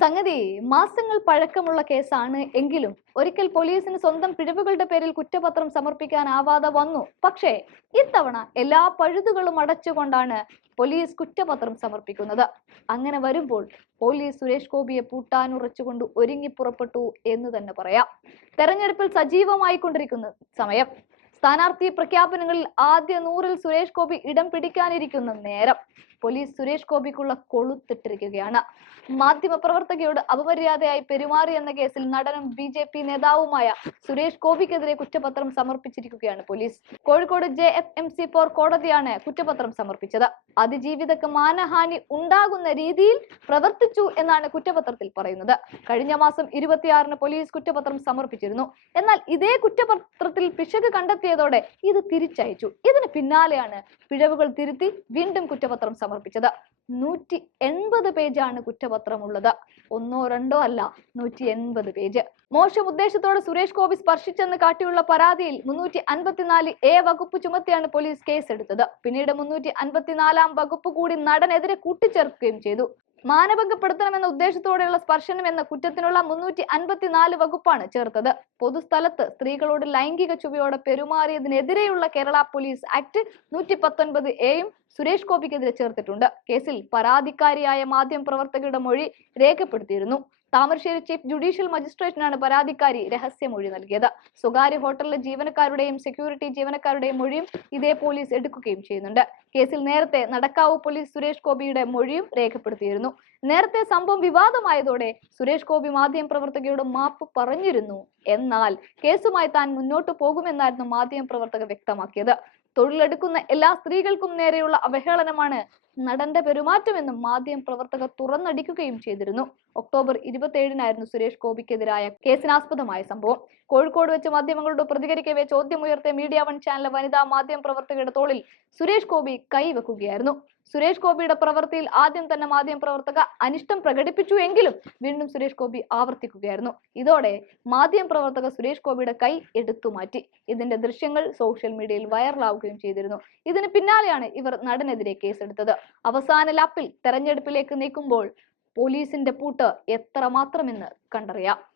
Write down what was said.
സംഗതി മാസങ്ങൾ പഴക്കമുള്ള കേസാണ് എങ്കിലും ഒരിക്കൽ പോലീസിന് സ്വന്തം പിഴവുകളുടെ പേരിൽ കുറ്റപത്രം സമർപ്പിക്കാനാവാതെ വന്നു. പക്ഷേ ഇത്തവണ എല്ലാ പഴുതുകളും അടച്ചുകൊണ്ടാണ് പോലീസ് കുറ്റപത്രം സമർപ്പിക്കുന്നത്. അങ്ങനെ വരുമ്പോൾ പോലീസ് സുരേഷ് ഗോപിയെ പൂട്ടാനുറച്ചുകൊണ്ട് ഒരുങ്ങി പുറപ്പെട്ടു എന്ന് തന്നെ പറയാം. തെരഞ്ഞെടുപ്പിൽ സജീവമായി കൊണ്ടിരിക്കുന്ന സമയം, സ്ഥാനാർത്ഥി പ്രഖ്യാപനങ്ങളിൽ ആദ്യ 100-ൽ സുരേഷ് ഗോപി ഇടം പിടിക്കാനിരിക്കുന്ന നേരം പോലീസ് സുരേഷ് ഗോപിക്കുള്ള കൊളുത്തിട്ടിരിക്കുകയാണ്. മാധ്യമപ്രവർത്തകയോട് അപമര്യാദയായി പെരുമാറിയെന്ന കേസിൽ നടനും BJP നേതാവുമായ സുരേഷ് ഗോപിക്കെതിരെ കുറ്റപത്രം സമർപ്പിച്ചിരിക്കുകയാണ് പോലീസ്. കോഴിക്കോട് JFMC4 കോടതിയാണ് കുറ്റപത്രം സമർപ്പിച്ചത്. അതിജീവിതക്ക് മാനഹാനി ഉണ്ടാകുന്ന രീതിയിൽ പ്രവർത്തിച്ചു എന്നാണ് കുറ്റപത്രത്തിൽ പറയുന്നത്. കഴിഞ്ഞ മാസം 26-ന് പോലീസ് കുറ്റപത്രം സമർപ്പിച്ചിരുന്നു. എന്നാൽ ഇതേ കുറ്റപത്രത്തിൽ പിശക് കണ്ടെത്തിയതോടെ ഇത് തിരിച്ചയച്ചു. ഇതിന് പിന്നാലെയാണ് പിഴവുകൾ തിരുത്തി വീണ്ടും കുറ്റപത്രം സമർപ്പിച്ചത്. 180 പേജാണ് കുറ്റപത്രമുള്ളത്. ഒന്നോ രണ്ടോ അല്ല, 180 പേജ്. മോശം ഉദ്ദേശത്തോടെ സുരേഷ് ഗോപി സ്പർശിച്ചെന്ന് കാട്ടിയുള്ള പരാതിയിൽ 354A വകുപ്പ് ചുമത്തിയാണ് പോലീസ് കേസെടുത്തത്. പിന്നീട് 354-ാം വകുപ്പ് കൂടി നടനെതിരെ കൂട്ടിച്ചേർക്കുകയും ചെയ്തു. മാനഭംഗപ്പെടുത്തണമെന്ന ഉദ്ദേശത്തോടെയുള്ള സ്പർശനം എന്ന കുറ്റത്തിനുള്ള 354 വകുപ്പാണ് ചേർത്തത്. പൊതുസ്ഥലത്ത് സ്ത്രീകളോട് ലൈംഗിക ചുവയോടെ പെരുമാറിയതിനെതിരെയുള്ള കേരള പോലീസ് ആക്ട് 119A-യും സുരേഷ് ഗോപിക്കെതിരെ ചേർത്തിട്ടുണ്ട്. കേസിൽ പരാതിക്കാരിയായ മാധ്യമപ്രവർത്തകരുടെ മൊഴി രേഖപ്പെടുത്തിയിരുന്നു. താമരശ്ശേരി ചീഫ് ജുഡീഷ്യൽ മജിസ്ട്രേറ്റിനാണ് പരാതിക്കാരി രഹസ്യമൊഴി നൽകിയത്. സ്വകാര്യ ഹോട്ടലിലെ ജീവനക്കാരുടെയും സെക്യൂരിറ്റി ജീവനക്കാരുടെയും മൊഴിയും ഇതേ പോലീസ് എടുക്കുകയും ചെയ്യുന്നുണ്ട്. കേസിൽ നേരത്തെ നടക്കാവ് പോലീസ് സുരേഷ് ഗോപിയുടെ മൊഴിയും രേഖപ്പെടുത്തിയിരുന്നു. നേരത്തെ സംഭവം വിവാദമായതോടെ സുരേഷ് ഗോപി മാധ്യമപ്രവർത്തകയോട് മാപ്പ് പറഞ്ഞിരുന്നു. എന്നാൽ കേസുമായി താൻ മുന്നോട്ട് പോകുമെന്നായിരുന്നു മാധ്യമപ്രവർത്തക വ്യക്തമാക്കിയത്. തൊഴിലെടുക്കുന്ന എല്ലാ സ്ത്രീകൾക്കും നേരെയുള്ള അവഹേളനമാണ് നടന്റെ പെരുമാറ്റമെന്നും മാധ്യമപ്രവർത്തകർ തുറന്നടിക്കുകയും ചെയ്തിരുന്നു. ഒക്ടോബർ 27-നായിരുന്നു സുരേഷ് ഗോപിക്കെതിരായ കേസിനാസ്പദമായ സംഭവം. കോഴിക്കോട് വെച്ച് മാധ്യമങ്ങളോട് പ്രതികരിക്കവേ ചോദ്യമുയർത്തിയ മീഡിയ വൺ ചാനൽ വനിതാ മാധ്യമപ്രവർത്തകരുടെ തോളിൽ സുരേഷ് ഗോപി കൈവെക്കുകയായിരുന്നു. സുരേഷ് ഗോപിയുടെ പ്രവൃത്തിയിൽ ആദ്യം തന്നെ മാധ്യമപ്രവർത്തക അനിഷ്ടം പ്രകടിപ്പിച്ചു എങ്കിലും വീണ്ടും സുരേഷ് ഗോപി ആവർത്തിക്കുകയായിരുന്നു. ഇതോടെ മാധ്യമപ്രവർത്തക സുരേഷ് ഗോപിയുടെ കൈ എടുത്തു മാറ്റി. ഇതിന്റെ ദൃശ്യങ്ങൾ സോഷ്യൽ മീഡിയയിൽ വൈറലാവുകയും ചെയ്തിരുന്നു. ഇതിന് പിന്നാലെയാണ് ഇവർ നടനെതിരെ കേസെടുത്തത്. അവസാന ലാപ്പിൽ തെരഞ്ഞെടുപ്പിലേക്ക് നീക്കുമ്പോൾ പോലീസിന്റെ പൂട്ട് എത്രമാത്രമെന്ന് കണ്ടറിയാം.